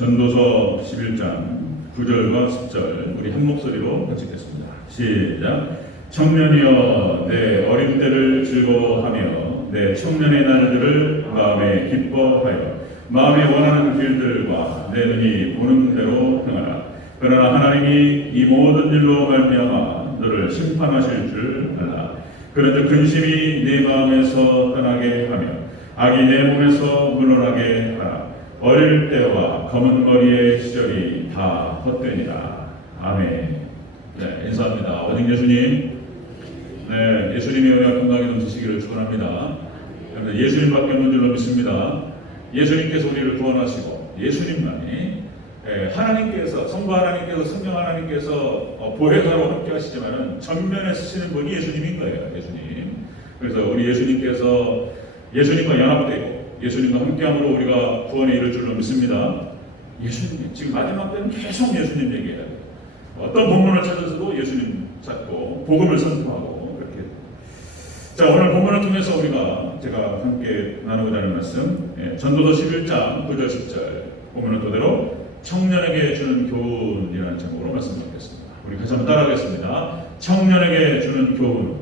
전도서 11장 9절과 10절 우리 한 목소리로 같이 읽겠습니다. 시작. 청년이여 내 어린 때를 즐거워하며 내 청년의 날들을 마음에 기뻐하여 마음에 원하는 길들과 내 눈이 보는 대로 행하라. 그러나 하나님이 이 모든 일로 말미암아 너를 심판하실 줄 알라. 그런즉 근심이 내 마음에서 떠나게 하며 악이 내 몸에서 물러나게 하라. 어릴 때와 검은 머리의 시절이 다 헛되니라. 아멘. 네, 인사합니다. 오직 예수님. 네, 예수님의 은혜와 건강이 넘치시기를 축원합니다. 예수님밖에 없는 줄로 믿습니다. 예수님께서 우리를 구원하시고 예수님만이 하나님께서 성부 하나님께서 성령 하나님께서 보혜사로 함께 하시지만은 전면에 쓰시는 분이 예수님인 거예요. 예수님. 그래서 우리 예수님께서 예수님과 연합되고 예수님과 함께함으로 우리가 구원에 이를 줄로 믿습니다. 예수님 지금 마지막 때는 계속 예수님 얘기해야 돼요. 어떤 본문을 찾아서도 예수님 찾고 복음을 선포하고 그렇게. 자, 오늘 본문을 통해서 제가 함께 나누고자 하는 말씀, 전도서 11장 9절 10절 본문을 토대로 청년에게 주는 교훈이라는 제목으로 말씀 드리겠습니다. 우리 같이 한번 따라하겠습니다. 청년에게 주는 교훈.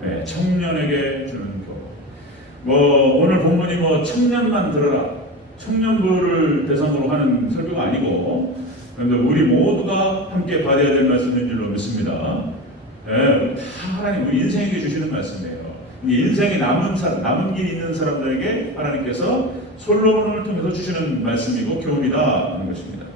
네, 청년에게 주는 교훈. 오늘 본문이 청년만 들어라, 청년부를 대상으로 하는 설교가 아니고, 그런데 우리 모두가 함께 받아야 될 말씀인 줄로 믿습니다. 네, 다 하나님 우리 인생에게 주시는 말씀이에요. 인생에 남은 길이 있는 사람들에게 하나님께서 솔로몬을 통해서 주시는 말씀이고 교훈이다 하는 것입니다.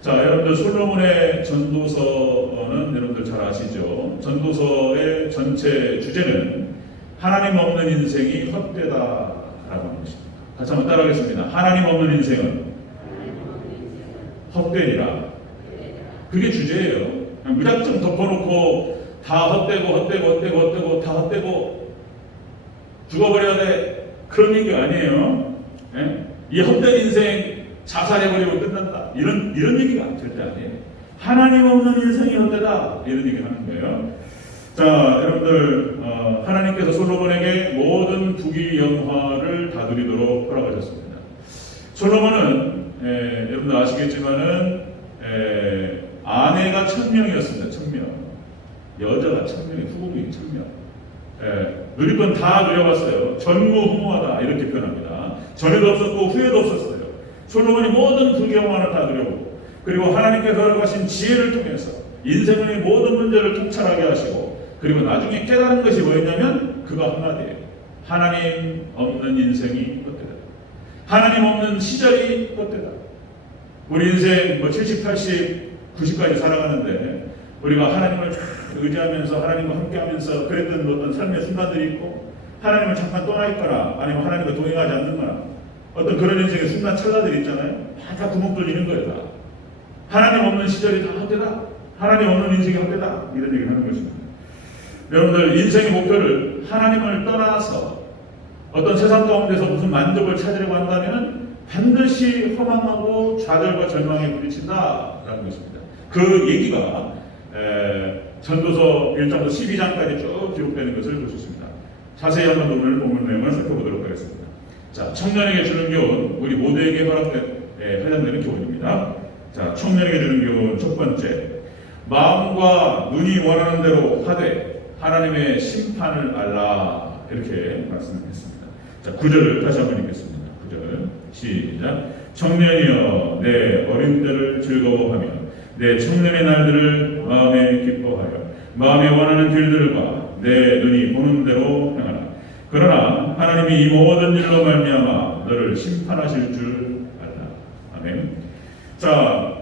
자, 여러분들 솔로몬의 전도서는 여러분들 잘 아시죠? 전도서의 전체 주제는 하나님 없는 인생이 헛되다라고 하는 것입니다. 같이 한번 따라하겠습니다. 하나님 없는 인생은 헛되리라. 그게 주제예요. 그냥 무작정 덮어놓고 다 헛되고 다 헛되고 죽어버려야 돼, 그런 얘기가 아니에요. 예? 이 헛된 인생 자살해버리고 끝난다, 이런 얘기가 절대 아니에요. 하나님 없는 인생이 헛되다, 이런 얘기를 하는 거예요. 자, 여러분들 하나님께서 솔로몬에게 모든 부귀 영화를 다 누리도록 허락하셨습니다. 솔로몬은 여러분들 아시겠지만은 아내가 1000명이었습니다. 1000명. 여자가 1000명이, 후궁이 1000명. 누릴 건 다 누려봤어요. 전무후무하다 이렇게 표현합니다. 전에도 없었고 후에도 없었어요. 솔로몬이 모든 부귀영화를 다 누려보고, 그리고 하나님께서 허락하신 지혜를 통해서 인생의 모든 문제를 통찰하게 하시고, 그리고 나중에 깨달은 것이 뭐였냐면 그거 한마디예요. 하나님 없는 인생이 헛되다. 하나님 없는 시절이 헛되다. 우리 인생 70, 80, 90까지 살아가는데 우리가 하나님을 의지하면서 하나님과 함께하면서 그랬던 어떤 삶의 순간들이 있고, 하나님을 잠깐 떠나 있거나 아니면 하나님과 동행하지 않는거나 어떤 그런 인생의 순간 찰나들이 있잖아요. 다 구멍 뚫리는 거예요. 다. 하나님 없는 시절이 다 헛되다. 하나님 없는 인생이 헛되다. 이런 얘기를 하는 것입니다. 여러분들 인생의 목표를 하나님을 떠나서 어떤 세상 가운데서 무슨 만족을 찾으려고 한다면 반드시 허망하고 좌절과 절망에 부딪힌다라는 것입니다. 그 얘기가 전도서 1장부터 12장까지 쭉 기록되는 것을 볼 수 있습니다. 자세히 한번 오늘 본문 내용을 살펴보도록 하겠습니다. 자, 청년에게 주는 교훈, 우리 모두에게 해당되는 교훈입니다. 자, 청년에게 주는 교훈 첫 번째, 마음과 눈이 원하는 대로 하되 하나님의 심판을 알라, 이렇게 말씀했습니다. 자, 9절을 다시 한번 읽겠습니다. 9절 시작. 청년이여 내 어린 때를 즐거워하며 내 청년의 날들을 마음에 기뻐하여 마음에 원하는 길들과 내 눈이 보는 대로 행하라. 그러나 하나님이 이 모든 일로 말미암아 너를 심판하실 줄 알라. 아멘. 자,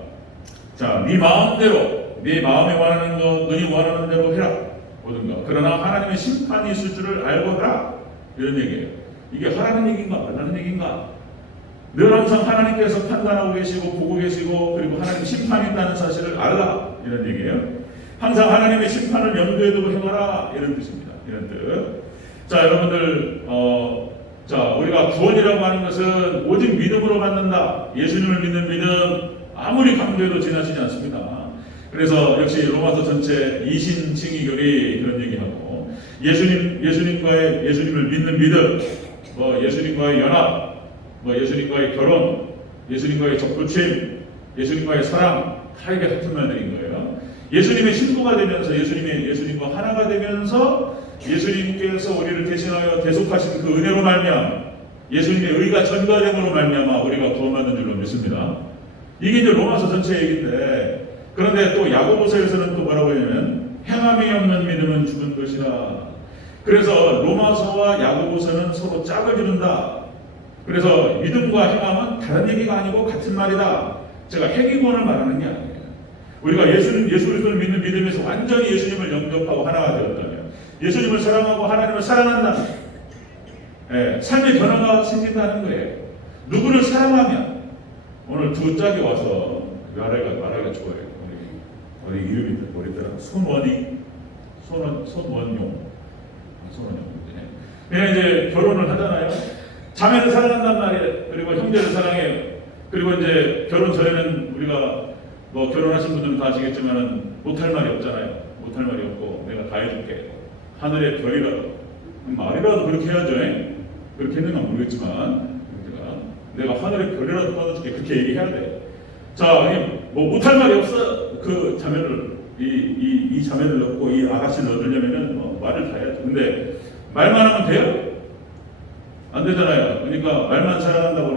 네 마음대로, 네 마음에 원하는 것, 눈이 원하는 대로 해라. 모든 것. 그러나 하나님의 심판이 있을 줄을 알고 하라. 이런 얘기예요. 이게 하라는 얘기인가 말라는 얘기인가? 늘 항상 하나님께서 판단하고 계시고 보고 계시고, 그리고 하나님 심판이 있다는 사실을 알라, 이런 얘기예요. 항상 하나님의 심판을 염두에 두고 행하라, 이런 뜻입니다. 이런 뜻. 자, 여러분들 우리가 구원이라고 하는 것은 오직 믿음으로 받는다. 예수님을 믿는 믿음 아무리 강조해도 지나치지 않습니다. 그래서 역시 로마서 전체 이신칭의교리 그런 얘기하고, 예수님을 믿는 믿음, 예수님과의 연합, 예수님과의 결혼, 예수님과의 접붙임, 예수님과의 사랑, 다 이게 같은 말들인 거예요. 예수님의 신부가 되면서, 예수님과 하나가 되면서 예수님께서 우리를 대신하여 대속하신 그 은혜로 말미암아, 예수님의 의가 전가됨으로 말미암아 우리가 구원받는 줄로 믿습니다. 이게 이제 로마서 전체 얘기인데, 그런데 또 야고보서에서는 또 뭐라고 하냐면 행함이 없는 믿음은 죽은 것이라. 그래서 로마서와 야고보서는 서로 짝을 이룬다. 그래서 믿음과 행함은 다른 얘기가 아니고 같은 말이다. 제가 해기권을 말하는 게 아니에요. 우리가 예수 그리스도를 믿는 믿음에서 완전히 예수님을 영접하고 하나가 되었다면, 예수님을 사랑하고 하나님을 사랑한다. 삶의 변화가 생긴다는 거예요. 누구를 사랑하면, 오늘 두 짝이 와서 말하기가 좋아요. 우리 이름이 뭐랬더라? 손원용. 그냥 이제 결혼을 하잖아요. 자매를 사랑한단 말이에요. 그리고 형제를 사랑해요. 그리고 이제 결혼 전에는 우리가 뭐 결혼하신 분들은 다 아시겠지만은 못할 말이 없잖아요. 못할 말이 없고 내가 다 해줄게. 하늘의 별이라도 말이라도 그렇게 해야죠. 그렇게 했는가 모르겠지만 내가 하늘의 별이라도 받아줄게. 그렇게 얘기해야 돼. 자, 뭐 못할 말이 없어. 그 자매를 이 자매를 넣고 이 아가씨를 얻으려면은 뭐 말을 다 해야죠. 근데 말만 하면 돼요? 안 되잖아요. 그러니까 말만 사랑한다고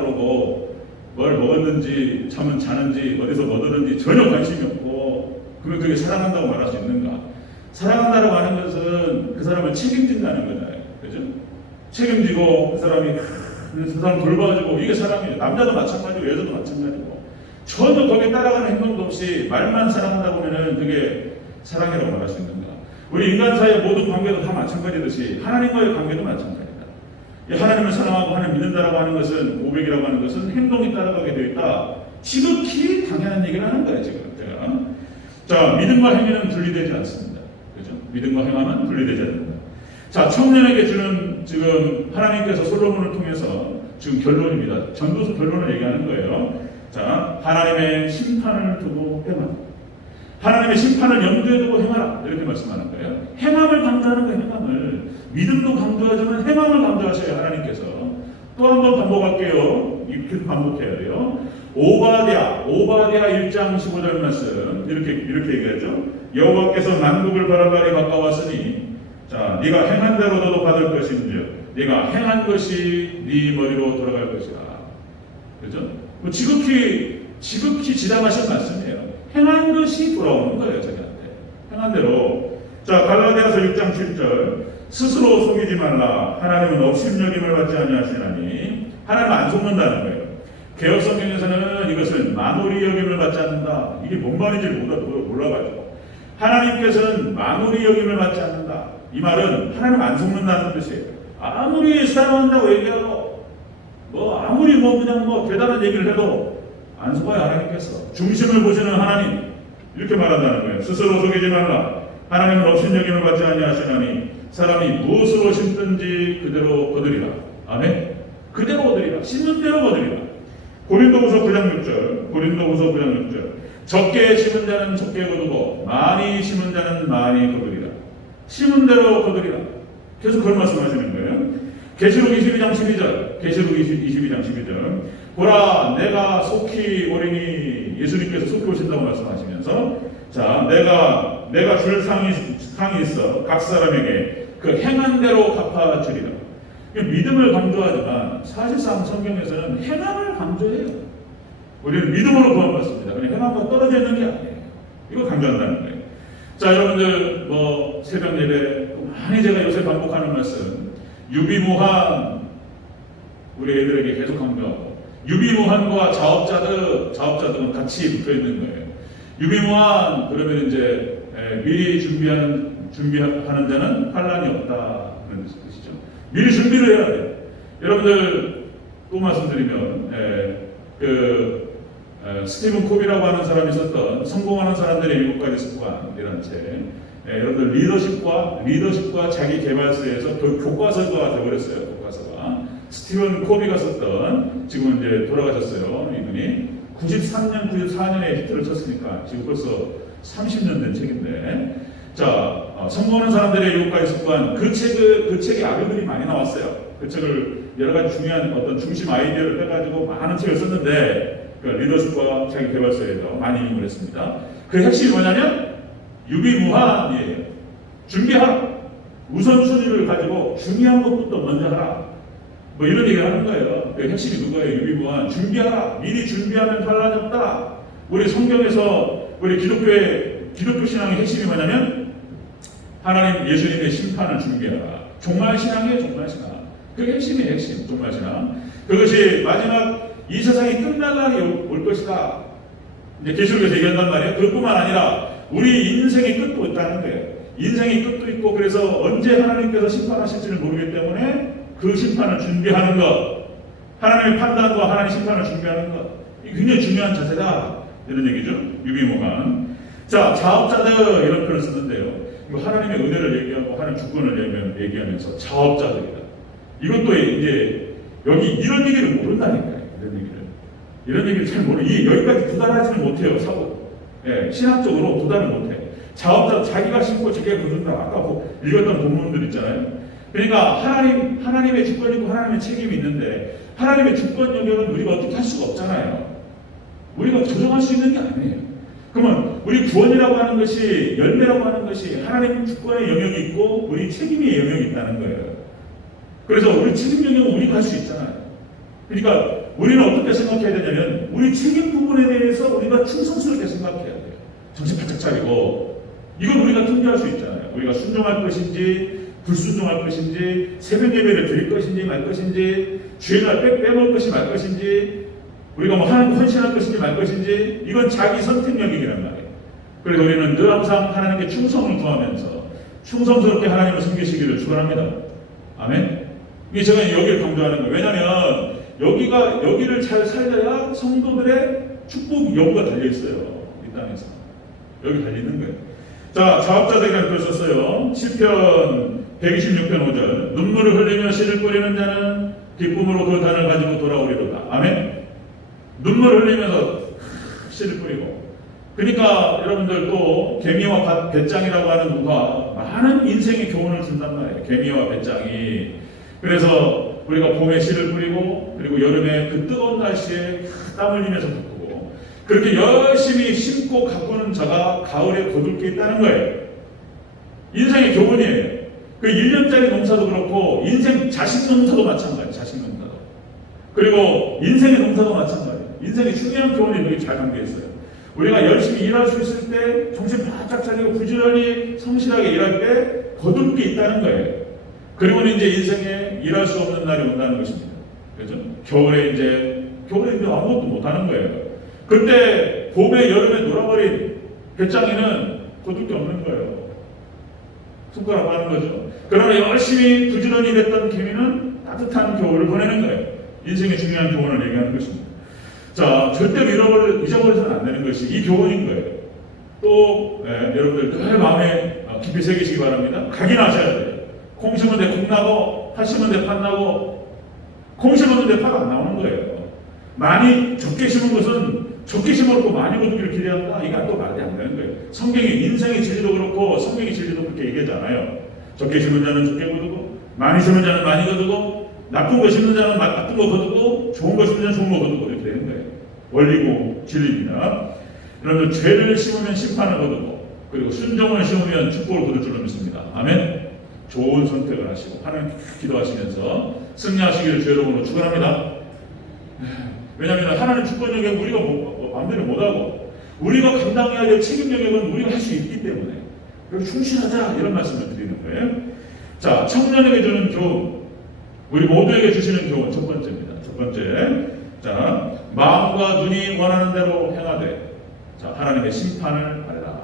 그러고 뭘 먹었는지 잠은 자는지 어디서 뭐 들었는지 전혀 관심이 없고, 그러면 그게 사랑한다고 말할 수 있는가? 사랑한다고 하는 것은 그 사람을 책임진다는 거잖아요. 그죠? 책임지고 그 사람 돌봐주고, 이게 사랑이에요. 남자도 마찬가지고 여자도 마찬가지고. 전혀 거기에 따라가는 행동도 없이 말만 사랑한다고 하면 그게 사랑이라고 말할 수 있는가? 우리 인간 사이의 모든 관계도 다 마찬가지듯이 하나님과의 관계도 마찬가지다. 하나님을 사랑하고 하나님 믿는다라고 하는 것은, 고백이라고 하는 것은 행동이 따라가게 되어 있다. 지극히 당연한 얘기를 하는 거예요, 지금 제가. 자, 믿음과 행위는 분리되지 않습니다. 그죠? 믿음과 행함은 분리되지 않는다. 자, 청년에게 주는 지금 하나님께서 솔로몬을 통해서 지금 결론입니다. 전도서 결론을 얘기하는 거예요. 자, 하나님의 심판을 두고 행하라. 하나님의 심판을 염두에 두고 행하라. 이렇게 말씀하는 거예요. 행함을 강조하는 거예요. 행함을. 믿음도 강조하지만 행함을 강조하셔요. 하나님께서. 또 한 번 반복할게요. 이렇게 반복해야 돼요. 오바댜 1장 15절 말씀 이렇게 얘기하죠. 여호와께서 만국을 바라바리 가까웠으니, 자, 네가 행한 대로 너도 받을 것인즉 네가 행한 것이 네 머리로 돌아갈 것이다. 그죠? 뭐 지극히 지당하신 말씀이에요. 행한 것이 돌아오는 거예요, 저희한테. 행한 대로. 자, 갈라디아서 6장 7절. 스스로 속이지 말라. 하나님은 업신여김을 받지 아니하시나니. 하나님은 안 속는다는 거예요. 개혁성경에서는 이것을 만오리 여김을 받지 않는다. 이게 뭔 말인지 몰라가지고. 하나님께서는 만오리 여김을 받지 않는다. 이 말은 하나님 안 속는다는 뜻이에요. 아무리 사랑한다고 얘기하고, 아무리 그냥 대단한 얘기를 해도 안 속아요, 하나님께서. 중심을 보시는 하나님. 이렇게 말한다는 거예요. 스스로 속이지 말라. 하나님은 업신여김을 받지 아니하시나니 사람이 무엇으로 심든지 그대로 거두리라. 아멘. 그대로 거두리라. 심은 대로 거두리라. 고린도후서 9장 6절. 적게 심은 자는 적게 거두고 많이 심은 자는 많이 거두리라. 심은 대로 거두리라. 계속 그런 말씀하시는 거예요. 계시록 22장 12절. 보라, 내가 속히 오리니. 예수님께서 속히 오신다고 말씀하시면서, 자, 내가 줄 상이 있어. 각 사람에게 그 행한 대로 갚아주리라. 믿음을 강조하지만 사실상 성경에서는 행함을 강조해요. 우리는 믿음으로 구원받습니다. 그냥 행함과 떨어져 있는 게 아니에요. 이걸 강조한다는 거예요. 자, 여러분들 새벽 예배 많이 제가 요새 반복하는 말씀, 유비무한 우리 애들에게 계속 강조하고, 유비무한과 자업자들은 같이 붙어 있는 거예요. 유비무한 그러면 이제 미리 준비하는 자는 환난이 없다는 뜻이죠. 미리 준비를 해야 돼요. 여러분들 또 말씀드리면 스티븐 콥이라고 하는 사람이 썼던 성공하는 사람들의 7가지 습관이라는 책. 여러분들 리더십과 자기 개발서에서 그 교과서가 되어버렸어요. 교과서가. 스티븐 콥이가 썼던, 지금은 이제 돌아가셨어요. 이분이 94년에 히트를 쳤으니까 지금 벌써 30년 된 책인데, 자, 성공하는 사람들의 7가지 습관, 그 책이 아들들이 많이 나왔어요. 그 책을 여러 가지 중요한 어떤 중심 아이디어를 빼가지고 많은 책을 썼는데 그 리더십과 자기 개발서에서 많이 인용을 했습니다. 그 핵심이 뭐냐면 유비무환이에요. 준비하라. 우선순위를 가지고 중요한 것부터 먼저 하라. 뭐 이런 얘기를 하는 거예요. 그 핵심이 그거예요. 유비무환. 준비하라. 미리 준비하면 반란이 없다. 우리 성경에서 우리 기독교 신앙의 핵심이 뭐냐면 하나님 예수님의 심판을 준비하라. 종말신앙이에요. 종말신앙. 그게 핵심이에요. 핵심. 종말신앙. 그것이 마지막 이 세상이 끝나가니 올 것이다. 이제 계시록에서 얘기한단 말이에요. 그것뿐만 아니라 우리 인생의 끝도 있다는 거예요. 인생의 끝도 있고 그래서 언제 하나님께서 심판하실지를 모르기 때문에 그 심판을 준비하는 것, 하나님의 판단과 하나님의 심판을 준비하는 것, 이게 굉장히 중요한 자세다. 이런 얘기죠. 유비무환. 자, 자업자들 이런 표현을 쓰는데요. 이거 하나님의 은혜를 얘기하고 하나님 주권을 얘기하면서 자업자들이다. 이것도 이제 여기 이런 얘기를 모른다니까요. 이런 얘기를 잘 여기까지 도달하지는 못해요. 사고. 예, 신학적으로 도달을 못해. 자업자 자기가 심고 자기가 거둔다. 아까 읽었던 본문들 있잖아요. 그러니까 하나님의 주권이 있고 하나님의 책임이 있는데 하나님의 주권 영역은 우리가 어떻게 할 수가 없잖아요. 우리가 조정할 수 있는 게 아니에요. 그러면 우리 구원이라고 하는 것이 열매라고 하는 것이 하나님 주권의 영역이 있고 우리 책임의 영역이 있다는 거예요. 그래서 우리 책임 영역은 우리가 할 수 있잖아요. 그러니까 우리는 어떻게 생각해야 되냐면 우리 책임 부분에 대해서 우리가 충성스럽게 생각해야 돼요. 정신 바짝 차리고 이건 우리가 통제할 수 있잖아요. 우리가 순종할 것인지 불순종할 것인지 새벽 예배를 드릴 것인지 말 것인지 주의 날 빼먹을 것이 말 것인지 우리가 뭐 하나님 헌신할 것인지 말 것인지 이건 자기 선택력이란 말이에요. 그래서 우리는 늘 항상 하나님께 충성을 구하면서 충성스럽게 하나님을 섬기시기를 축원합니다. 아멘. 이게 제가 여기를 강조하는 거예요. 왜냐하면 여기를 잘 살려야 성도들의 축복 여부가 달려있어요. 이 땅에서. 여기 달리는 거예요. 자, 자업자들이라는 글 썼어요. 시편 126편 5절. 눈물을 흘리며 씨를 뿌리는 자는 기쁨으로 그 단을 가지고 돌아오리로다. 아멘. 눈물을 흘리면서 씨를 뿌리고. 그러니까 여러분들 또 개미와 배짱이라고 하는 누가 많은 인생의 교훈을 준단 말이에요. 개미와 배짱이. 그래서 우리가 봄에 씨를 뿌리고 그리고 여름에 그 뜨거운 날씨에 땀 흘리면서 가꾸고 그렇게 열심히 심고 가꾸는 자가 가을에 거둘 게 있다는 거예요. 인생의 교훈이에요. 그 1년짜리 농사도 그렇고 인생 자식 농사도 마찬가지예요. 자식 농사도. 그리고 인생의 농사도 마찬가지예요. 인생의 중요한 교훈이 여기 잘 담겨있어요. 우리가 열심히 일할 수 있을 때 정신 바짝 차리고 부지런히 성실하게 일할 때 거둘 게 있다는 거예요. 그리고는 이제 인생에 일할 수 없는 날이 온다는 것입니다. 그렇죠? 겨울에 이제 아무것도 못하는 거예요. 그때 봄에 여름에 놀아버린 배짱이는 거둘 게 없는 거예요. 손가락 하는 거죠. 그러나 열심히 부지런히 일했던 개미는 따뜻한 겨울을 보내는 거예요. 인생의 중요한 교훈을 얘기하는 것입니다. 자, 절대로 잊어버려서는 안 되는 것이 이 교훈인 거예요. 또 여러분들 늘 마음에 깊이 새기시기 바랍니다. 각인하셔야 돼요. 콩 심은 데 콩 나고 팥 심은 데 팥 나고 콩 심었는데 팥 안 나오는 거예요. 많이 적게 심은 것은 적게 심어놓고 많이 거두기를 기대한다. 이건 또 말이 안 되는 거예요. 성경이 인생의 진리도 그렇고 성경의 진리도 그렇게 얘기하잖아요. 적게 심은 자는 적게 거두고 많이 심은 자는 많이 거두고 나쁜 거 심는 자는 나쁜 거 거두고 좋은 거 심는 자는 좋은 거 거두고 이렇게 되는 거예요. 원리고 진리입니다. 여러분 죄를 심으면 심판을 거두고 그리고 순종을 심으면 축복을 거둘 줄로 믿습니다. 아멘. 좋은 선택을 하시고 하나님 기도하시면서 승리하시기를 주의 이름으로 축원합니다. 왜냐하면 하나님 주권 영역 우리가 마음대로 못하고 우리가 감당해야 될 책임 영역은 우리가 할 수 있기 때문에 그래서 충실하자 이런 말씀을 드리는 거예요. 자, 청년에게 주는 교훈, 우리 모두에게 주시는 교훈 첫 번째입니다. 첫 번째, 자, 마음과 눈이 원하는 대로 행하되 자, 하나님의 심판을 받으라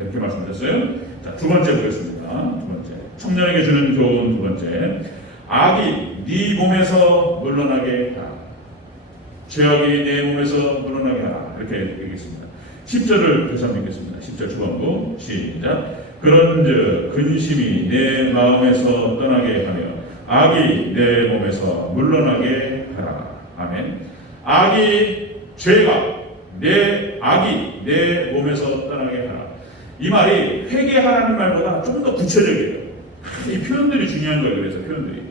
이렇게 말씀드렸어요. 자, 두 번째 보겠습니다. 두 번째, 청년에게 주는 교훈 두 번째, 악이 네 몸에서 물러나게 하라. 죄악이 내 몸에서 물러나게 하라. 이렇게 얘기했습니다. 10절을 다시 한번 읽겠습니다. 10절 초반부 시작. 그런즉 근심이 내 마음에서 떠나게 하며 악이 내 몸에서 물러나게 하라. 아멘. 죄가 악이 내 몸에서 떠나게 하라. 이 말이 회개하라는 말보다 좀 더 구체적이에요. 이 표현들이 중요한 거예요. 그래서 표현들이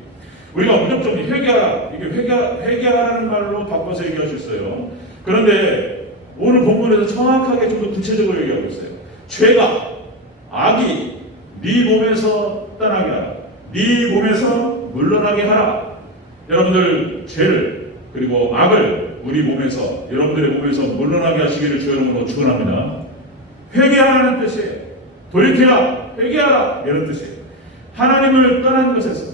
우리가 무조건 회개하라, 이게 회개하라는 말로 바꿔서 얘기할 수 있어요. 그런데 오늘 본문에서 정확하게 좀 더 구체적으로 얘기하고 있어요. 죄가, 악이 네 몸에서 떠나게 하라. 네 몸에서 물러나게 하라. 여러분들 죄를 그리고 악을 우리 몸에서, 여러분들의 몸에서 물러나게 하시기를 주 여러분으로 축원합니다. 회개하라는 뜻이에요. 돌이켜라, 회개하라, 이런 뜻이에요. 하나님을 떠난 것에서,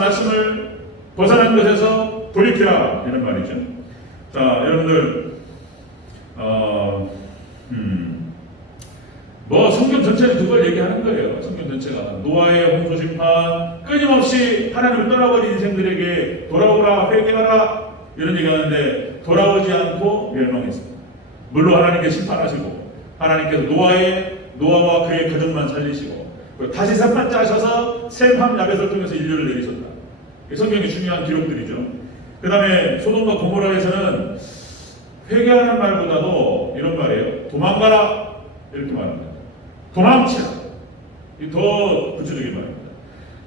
말씀을 벗어난 것에서 돌이켜라, 이런 말이죠. 자, 여러분들 성경 전체를 그걸 얘기하는 거예요. 성경 전체가 노아의 홍수 심판, 끊임없이 하나님을 떠나버린 인생들에게 돌아오라, 회개하라, 이런 얘기하는데 돌아오지 않고 멸망했습니다. 물론 하나님께 심판하시고 하나님께서 노아와 그의 가족만 살리시고 다시 샘판 짜셔서 샘함 야벳을 통해서 인류를 내리셨다. 성경의 중요한 기록들이죠. 그 다음에 소돔과 고모라에서는 회개하는 말보다도 이런 말이에요. 도망가라, 이렇게 말합니다. 도망치라. 더 구체적인 말입니다.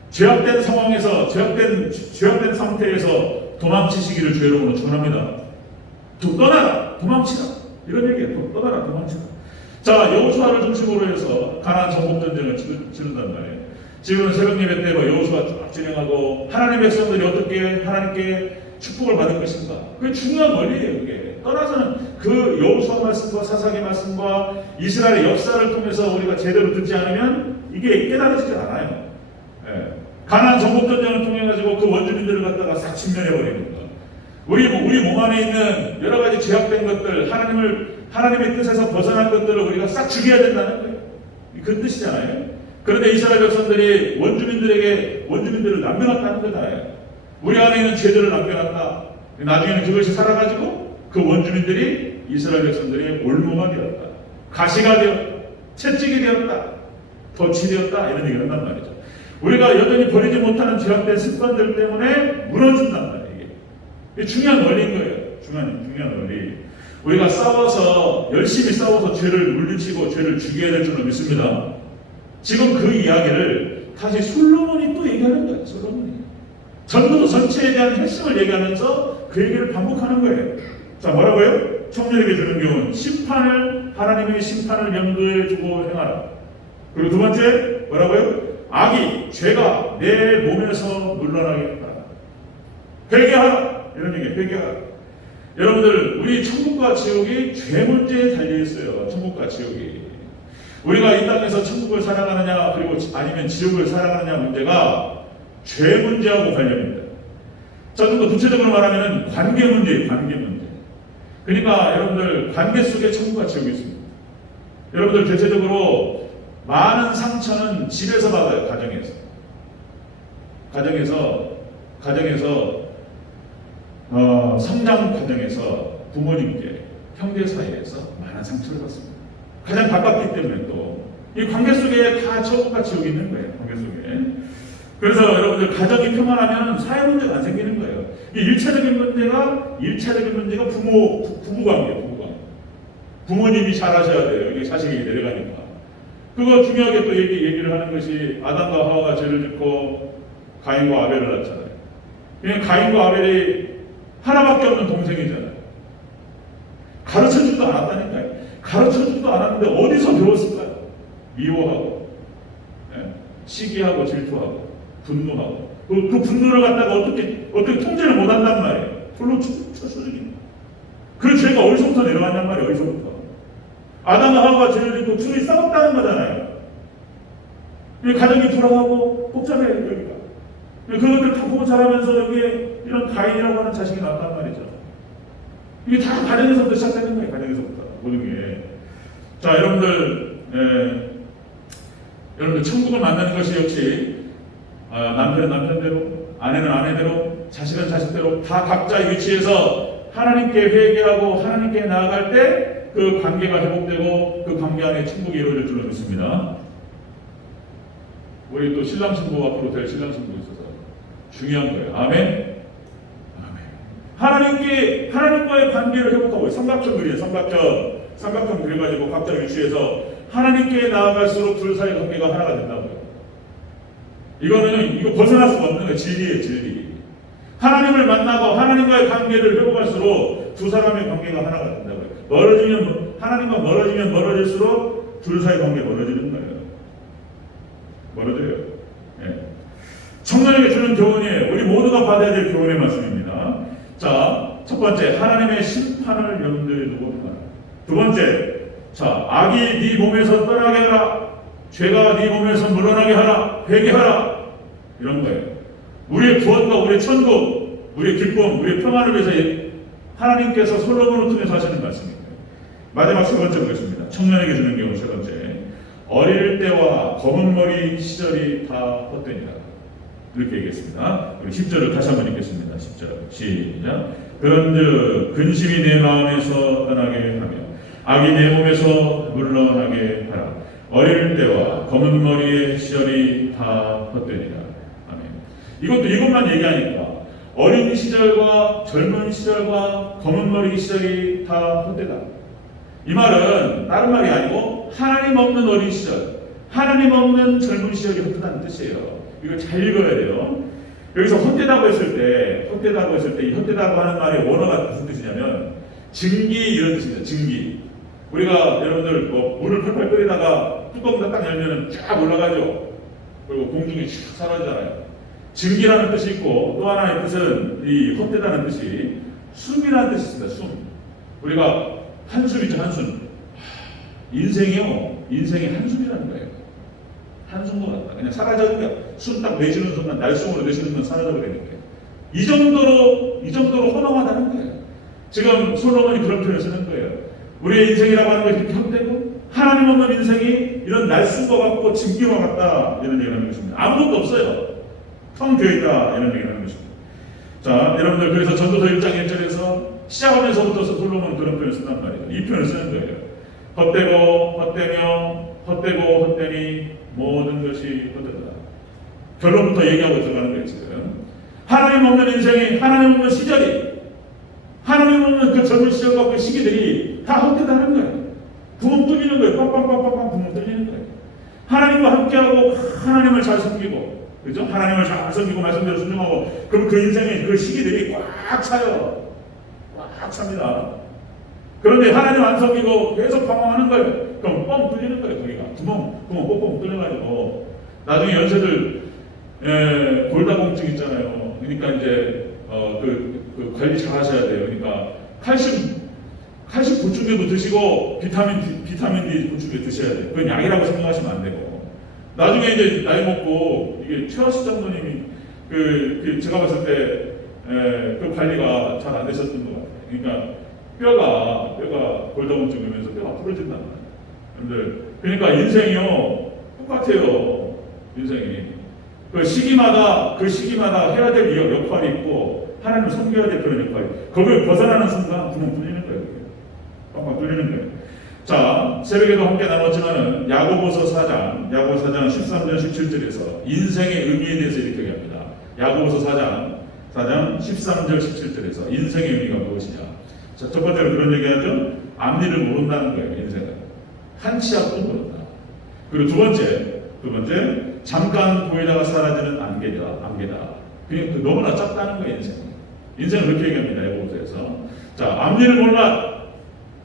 죄악된 상황에서, 죄악된 상태에서 도망치시기를 주 여러분으로 축원합니다. 떠나라, 도망치라, 이런 얘기예요. 떠나라, 도망치라. 자, 여호수아를 중심으로 해서 가나안 정복 전쟁을 치른단 말이에요. 지금은 새벽 예배 때 여호수아 쫙 진행하고 하나님의 백성들이 어떻게 하나님께 축복을 받을 것인가. 그게 중요한 원리예요. 그게 떠나서는 그 여호수아 말씀과 사사기 말씀과 이스라엘의 역사를 통해서 우리가 제대로 듣지 않으면 이게 깨달아지지 않아요. 예. 가나안 정복 전쟁을 통해 가지고 그 원주민들을 갖다가 싹 침멸해 버리는 거. 우리 몸 안에 있는 여러 가지 죄악된 것들, 하나님의 뜻에서 벗어난 것들을 우리가 싹 죽여야 된다는 거예요. 그 뜻이잖아요. 그런데 이스라엘 백성들이 원주민들을 남겨놨다는 거잖아요. 우리 안에 있는 죄들을 남겨놨다. 나중에는 그것이 살아가지고 그 원주민들이 이스라엘 백성들의 올무가 되었다. 가시가 되었다. 채찍이 되었다. 덫이 되었다. 이런 얘기를 한단 말이죠. 우리가 여전히 버리지 못하는 죄악된 습관들 때문에 무너진단 말이에요. 이게 중요한 원리인 거예요. 중요한 원리. 우리가 열심히 싸워서 죄를 물리치고 죄를 죽여야 될 줄로 믿습니다. 지금 그 이야기를 다시 솔로몬이 또 얘기하는 거예요. 솔로몬이. 전도서 전체에 대한 핵심을 얘기하면서 그 얘기를 반복하는 거예요. 자, 뭐라고요? 청년에게 주는 교훈. 하나님의 심판을 염두에 두고 행하라. 그리고 두 번째, 뭐라고요? 악이, 죄가 내 몸에서 물러나게 하라. 회개하라. 이런 얘기예요. 회개하라. 여러분들, 우리 천국과 지옥이 죄 문제에 달려있어요. 천국과 지옥이. 우리가 이 땅에서 천국을 살아가느냐, 그리고 아니면 지옥을 살아가느냐 문제가 죄 문제하고 관련입니다. 자, 좀 더 구체적으로 말하면 관계 문제예요. 관계 문제. 그러니까 여러분들, 관계 속에 천국과 지옥이 있습니다. 여러분들, 대체적으로 많은 상처는 집에서 받아요. 가정에서 성장 과정에서 부모님께, 형제 사이에서 많은 상처를 받습니다. 가장 가깝기 때문에 또 이 관계 속에 다 천국과 지옥이 있는 거예요. 관계 속에. 그래서 여러분들, 가정이 평안하면 사회 문제가 안 생기는 거예요. 이 1차적인 문제가 부부관계. 부모님이 잘하셔야 돼요. 이게 자식이 내려가니까. 그거 중요하게 또 얘기를 하는 것이 아담과 하와가 죄를 짓고 가인과 아벨을 낳잖아요. 그냥 가인과 아벨이 하나밖에 없는 동생이잖아요. 가르쳐주지도 않았다니까요. 가르쳐주지도 않았는데 어디서 배웠을까요? 미워하고, 시기하고, 질투하고, 분노하고. 그 분노를 갖다가 어떻게 통제를 못한단 말이에요. 풀로 쳐주기. 그 죄가 어디서부터 내려왔냔 말이에요. 어디서부터. 아담과 하와가 죄를 짓고 둘이 싸웠다는 거잖아요. 가정이 불안하고 복잡해요. 여기가. 그것들 다 보고 자라면서 이게 이런 가인이라고 하는 자식이 나왔단 말이죠. 이게 다 가정에서부터 시작되는 거예요. 가정에서부터 모든 게. 자, 여러분들 천국을 만나는 것이 역시 남편은 남편대로, 아내는 아내대로, 자식은 자식대로 다 각자의 위치에서 하나님께 회개하고 하나님께 나아갈 때 그 관계가 회복되고 그 관계 안에 천국이 이루어질 줄로 믿습니다. 우리 또 신랑 신부 앞으로 될 신랑 신부 있어서 중요한 거예요. 아멘. 하나님과의 관계를 회복하고, 삼각형 그리에요. 삼각형 그려가지고 각자 위치에서 하나님께 나아갈수록 둘 사이의 관계가 하나가 된다고요. 이거는 이거 벗어날 수가 없는 거예요. 진리예요, 진리. 하나님을 만나고 하나님과의 관계를 회복할수록 두 사람의 관계가 하나가 된다고요. 멀어지면 하나님과 멀어지면 멀어질수록 둘 사이 관계가 멀어지는 거예요. 멀어져요. 예. 청년에게 주는 교훈이에요. 우리 모두가 받아야 될 교훈의 말씀입니다. 자, 첫 번째, 하나님의 심판을 염두에 두고 행하라. 두 번째, 자, 악이 네 몸에서 떠나게 하라. 죄가 네 몸에서 물러나게 하라. 회개하라. 이런 거예요. 우리의 구원과 우리의 천국, 우리의 기쁨, 우리의 평안을 위해서 하나님께서 솔로몬을 통해서 하시는 말씀입니다. 마지막 세 번째 보겠습니다. 청년에게 주는 경우 세 번째, 어릴 때와 검은 머리 시절이 다 헛되니라. 이렇게 얘기했습니다. 우리 10절을 다시 한번 읽겠습니다. 10절 시작. 그런즉 근심이 내 마음에서 떠나게 하며 악이 내 몸에서 물러나게 하라. 어릴 때와 검은 머리의 시절이 다 헛되니라. 아멘. 이것만 얘기하니까 어린 시절과 젊은 시절과 검은 머리 시절이 다 헛되다. 이 말은 다른 말이 아니고 하나님 없는 어린 시절, 하나님 없는 젊은 시절이 헛되다는 뜻이에요. 이걸 잘 읽어야 돼요. 여기서 헛되다고 했을 때 이 헛되다고 하는 말의 원어가 무슨 뜻이냐면 증기 이런 뜻입니다. 증기. 우리가 여러분들 물을 펄펄 끓이다가 뚜껑을 딱 열면 쫙 올라가죠. 그리고 공중에 쫙 사라지잖아요. 증기라는 뜻이 있고 또 하나의 뜻은 이 헛되다는 뜻이 숨이라는 뜻이 있습니다. 숨. 우리가 한숨이죠, 한숨. 인생이요, 인생이 한숨이라는 거예요. 한숨과 같다. 그냥 사라져는 거야. 숨 딱 내쉬는 순간 날숨으로 내쉬는 건 사라져버리는 거예요. 이 정도로 허망하다는 거예요. 지금 솔로몬이 그런 표현을 쓰는 거예요. 우리의 인생이라고 하는 것이 이렇게 헛되고 하나님 없는 인생이 이런 날숨과 같고 증기와 같다. 이런 얘기를 하는 것입니다. 아무것도 없어요. 텅 비어있다. 이런 얘기를 하는 것입니다. 자, 여러분들 그래서 전도서 1장 1절에서 시작하면서부터 솔로몬은 그런 표현을 쓴단 말이에요. 이 표현을 쓰는 거예요. 헛되고 헛되며 헛되고 헛되니 모든 것이 헛되다. 결론부터 얘기하고 들어가는 거예요. 지금 하나님 없는 인생이, 하나님 없는 시절이, 하나님 없는 그 젊은 시절과 그 시기들이 다 헛되다는 거예요. 구멍 뚫리는 거예요. 빵빵빵빵빵 구멍 뚫리는 거예요. 하나님과 함께하고 하나님을 잘 섬기고, 그죠? 하나님을 잘 섬기고 말씀대로 순종하고, 그럼 그 인생의 그 시기들이 꽉 차요. 꽉 찹니다. 그런데 하나님 안 섬기고 계속 방황하는 거예요. 그럼 뻥 뚫리는 거예요. 거기가 구멍 뻥뻥 뚫려가지고 나중에 연세들 골다공증 있잖아요. 그러니까 이제 그 관리 잘 하셔야 돼요. 그러니까 칼슘 보충제도 드시고 비타민 D 보충제 드셔야 돼요. 그건 약이라고 생각하시면 안 되고, 나중에 이제 나이 먹고 이게 최하수 장로님이 제가 봤을 때 그 관리가 잘 안 되셨던 것 같아요. 그러니까 뼈가 골다공증 오면서 뼈가 부러진단 말이에요. 그러니까 인생이요 똑같아요. 인생이 그 시기마다 해야 될 역할이 있고 하나님을 섬겨야 될 그런 역할이, 거기에 벗어나는 순간 구멍 뚫리는 거예요. 빵빵 뚫리는 거예요. 자, 새벽에도 함께 나눴지만은 야고보서 4장 13절 17절에서 인생의 의미에 대해서 이렇게 얘기합니다. 야고보서 4장 13절 17절에서 인생의 의미가 무엇이냐. 자, 첫 번째로 그런 얘기하죠. 앞니를 모른다는 거예요. 인생은 한 치 앞도 모른다. 그리고 두 번째 잠깐 보이다가 사라지는 안개다. 그냥 너무나 작다는 거예요. 인생은 그렇게 얘기합니다. 야고보서에서. 자, 앞니를 몰라.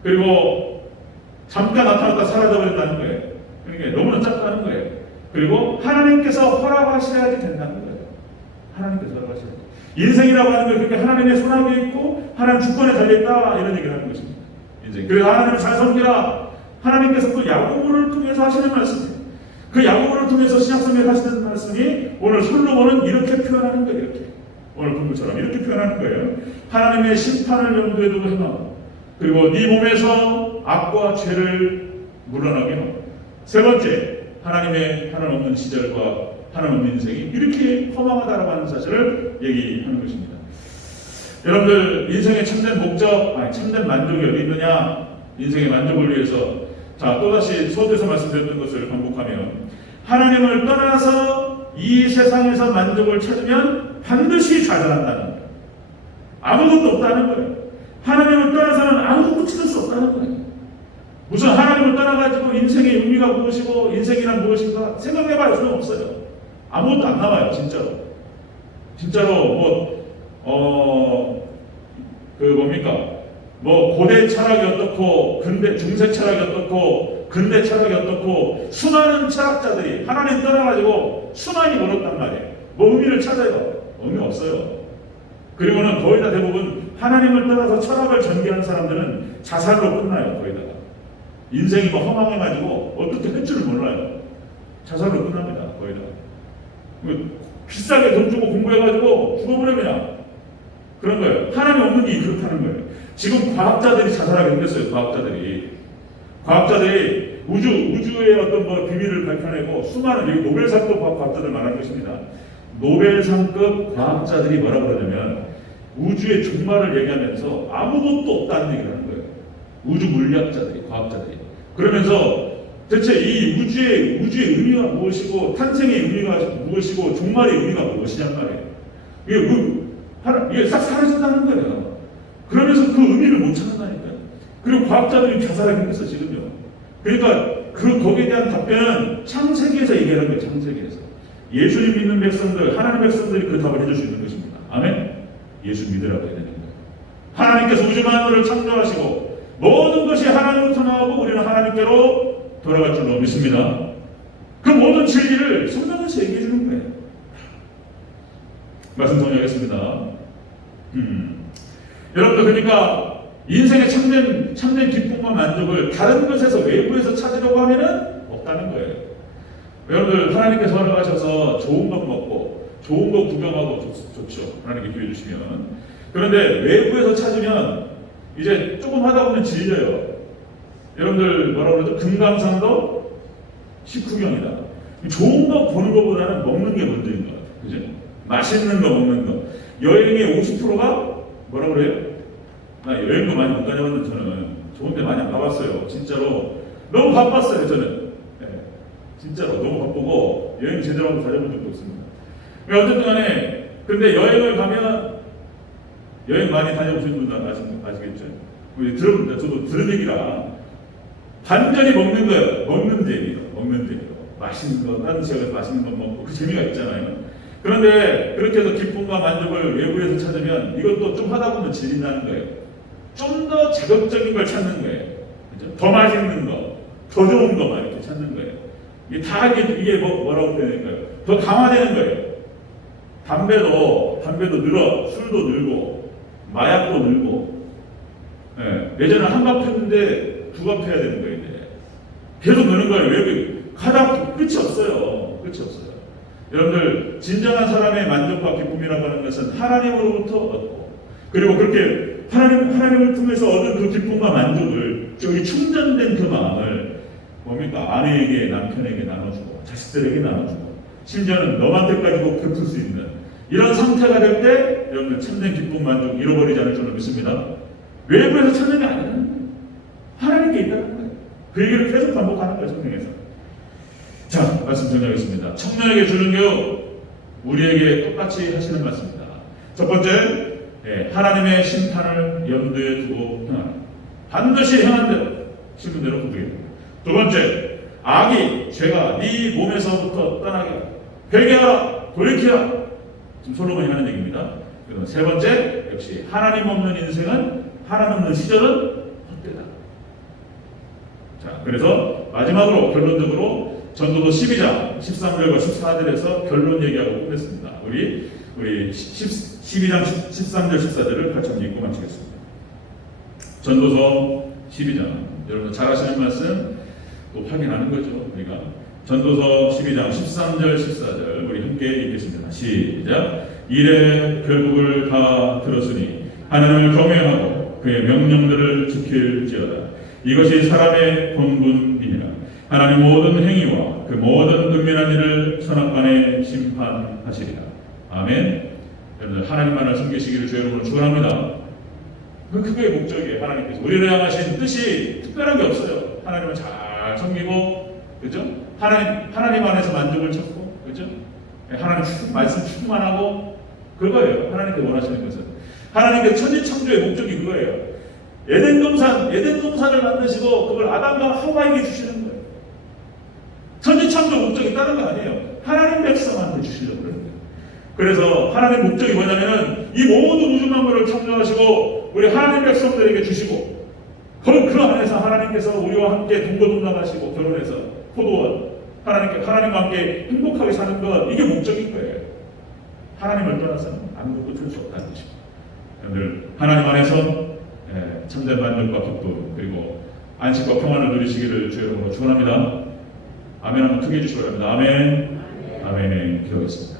그리고 잠깐 나타났다 사라져버린다는 거예요. 그러니까 너무나 작다는 거예요. 그리고 하나님께서 허락하셔야지 된다는 거예요. 하나님께서 허락하셔야지. 인생이라고 하는 게 그렇게 하나님의 손아귀에 있고 하나님 주권에 달려있다, 이런 얘기를 하는 것입니다. 인생. 그래서 하나님을 잘 섬기라. 하나님께서 또 야고보를 통해서 하시는 말씀이에요. 그 야고보를 통해서 신약성경에 하시는 말씀이 오늘 솔로몬은 이렇게 표현하는 거예요. 이렇게 오늘 본 것처럼 이렇게 표현하는 거예요. 하나님의 심판을 염두에 두고 행하고, 그리고 네 몸에서 악과 죄를 물러나게 하고, 세 번째, 하나님 없는 시절과 하나님 없는 인생이 이렇게 허망하다라고 하는 사실을 얘기하는 것입니다. 여러분들 인생의 참된 목적, 참된 만족이 어디 있느냐? 인생의 만족을 위해서, 자, 또다시 서두에서 말씀드렸던 것을 반복하면, 하나님을 떠나서 이 세상에서 만족을 찾으면 반드시 좌절한다는 거예요. 아무것도 없다는 거예요. 하나님을 떠나서는 아무것도 찾을 수 없다는 거예요. 무슨 하나님을 떠나가지고 인생의 의미가 무엇이고 인생이란 무엇인가 생각해봐야 소용없어요. 아무것도 안 남아요, 진짜로. 진짜로 뭡니까? 고대 철학이 어떻고, 중세 철학이 어떻고, 근대 철학이 어떻고, 수많은 철학자들이 하나님 떠나가지고 수많이 멀었단 말이에요. 의미를 찾아요. 의미 없어요. 그리고는 거의 다 대부분 하나님을 떠나서 철학을 전개한 사람들은 자살로 끝나요, 거의 다. 인생이 허망해가지고 어떻게 할 줄을 몰라요. 자살로 끝납니다, 거의 다. 비싸게 돈 주고 공부해가지고 죽어버려요. 그런 거예요. 하나님 없는 게 그렇다는 거예요. 지금 과학자들이 자살하게 생겼어요. 과학자들이 우주의 어떤 비밀을 밝혀내고 수많은 노벨상급 과학자들 말하는 것입니다. 노벨상급 과학자들이 뭐라고 그러냐면 우주의 종말을 얘기하면서 아무것도 없다는 얘기를 하는 거예요. 우주 물리학자들이, 과학자들이. 그러면서 대체 이 우주의 의미가 무엇이고 탄생의 의미가 무엇이고 종말의 의미가 무엇이냔 말이에요. 이게 싹 사라진다는 거예요. 그러면서 그 의미를 못 찾는다니까요. 그리고 과학자들이 자살하게 생겼어, 지금요. 그러니까 거기에 대한 답변은 창세기에서 얘기하는 거예요, 창세기에서. 예수님 믿는 백성들, 하나님 백성들이 그 답을 해줄 수 있는 것입니다. 아멘? 예수 믿으라고 해야 되는 거예요. 하나님께서 우주 만물을 창조하시고 모든 것이 하나님으로부터 나오고 우리는 하나님께로 돌아갈 줄로 믿습니다. 그 모든 진리를 성경에서 얘기해 주는 거예요. 말씀 정리하겠습니다. 여러분들, 그러니까 인생의 참된 기쁨과 만족을 다른 것에서 외부에서 찾으려고 하면은 없다는 거예요. 여러분들, 하나님께서 허락하셔서 좋은 것 먹고 좋은 것 구경하고 좋죠. 하나님께 기회 주시면. 그런데 외부에서 찾으면 이제 조금 하다 보면 질려요. 여러분들 뭐라고 그러죠? 금강산도 식후경이다. 좋은 거 보는 것보다는 먹는 게 먼저인 것 같아요. 그죠? 맛있는 거 먹는 거. 여행의 50%가 뭐라고 그래요? 나 여행도 많이 못 다녀봤는데 저는 좋은 데 많이 안 가봤어요. 진짜로 너무 바빴어요. 저는 진짜로 너무 바쁘고 여행 제대로 하고 다녀본 적도 없습니다. 어쨌든 간에 근데 여행을 가면 여행 많이 다녀보신 분들 아시겠죠? 저도 들은 얘기라 반전이 먹는 거예요. 먹는 재미로. 맛있는 거, 다른 지역에서 맛있는 거 먹고 그 재미가 있잖아요. 그런데 그렇게 해서 기쁨과 만족을 외부에서 찾으면 이것도 좀 하다 보면 질린다는 거예요. 좀 더 자극적인 걸 찾는 거예요. 그죠? 더 맛있는 거, 더 좋은 거만 이렇게 찾는 거예요. 이게 뭐라고 표현할까요? 더 강화되는 거예요. 담배도 늘어, 술도 늘고, 마약도 늘고. 예전에 한 갑 폈는데 두 갑 펴야 되는 거예요. 이제. 계속 느는 거예요. 왜? 가다 끝이 없어요. 여러분들, 진정한 사람의 만족과 기쁨이라고 하는 것은 하나님으로부터 얻고, 그리고 그렇게 하나님을 통해서 얻은 그 기쁨과 만족을 저기 충전된 그 마음을 아내에게, 남편에게 나눠주고, 자식들에게 나눠주고, 심지어는 너한테까지 꼭 베풀 수 있는 이런 상태가 될 때 여러분들 참된 기쁨, 만족 잃어버리지 않을 줄로 믿습니다. 외부에서 찾는 게 아니라는 거예요. 하나님께 있다는 거예요. 그 얘기를 계속 반복하는 거예요, 성경에서. 자, 말씀 정리하겠습니다. 청년에게 주는 교육, 우리에게 똑같이 하시는 말씀입니다. 첫 번째, 하나님의 심판을 염두에 두고 행하라. 반드시 행한 대로, 시킨 대로 구두게 됩니다. 두 번째, 악이, 죄가 네 몸에서부터 떠나게 하라. 회개하라, 돌이키라. 지금 솔로몬이 하는 얘기입니다. 그리고 세 번째, 역시 하나님 없는 인생은, 하나님 없는 시절은 헛되다. 자, 그래서 마지막으로 결론적으로 전도서 12장 13절과 14절에서 결론 얘기하고 끝냈습니다. 우리 12장 13절 14절을 같이 한번 읽고 마치겠습니다. 전도서 12장, 여러분 잘 아시는 말씀 또 확인하는 거죠. 우리가 전도서 12장 13절 14절 우리 함께 읽겠습니다. 시작. 이래 결국을 다 들었으니 하나님을 경외하고 그의 명령들을 지킬지어다. 이것이 사람의 본분이니라. 하나님 모든 행위와 그 모든 은밀한 일을 선악간에 심판하시리라. 아멘. 여러분들, 하나님만을 섬기시기를 주의 이름으로 축원합니다. 그게 목적이에요. 하나님께서 우리를 향하신 뜻이 특별한 게 없어요. 하나님을 잘 섬기고, 그죠? 하나님 안에서 만족을 찾고, 그죠? 하나님 말씀 충만하고, 그거예요. 하나님께 원하시는 것은. 하나님께 천지창조의 목적이 그거예요. 에덴 동산을 만드시고 그걸 아담과 하와에게 주시는 거예요. 천지창조 목적이 다른 거 아니에요. 하나님 백성한테 주시려고 그래요. 그래서 하나님 목적이 뭐냐면은 이 모든 우주 만물을 창조하시고 우리 하나님 백성들에게 주시고 그 안에서 하나님께서 우리와 함께 동거동락하시고 결혼해서 포도원 하나님과 함께 행복하게 사는 것, 이게 목적인 거예요. 하나님을 떠나서는 아무것도 줄 수 없다는 것입니다. 여러분들 하나님 안에서 참된 만족과 기쁨 그리고 안식과 평안을 누리시기를 주의 이름으로 축원합니다. 아멘. 한번 크게 해주시기 바랍니다. 아멘. 아멘. 기도하겠습니다.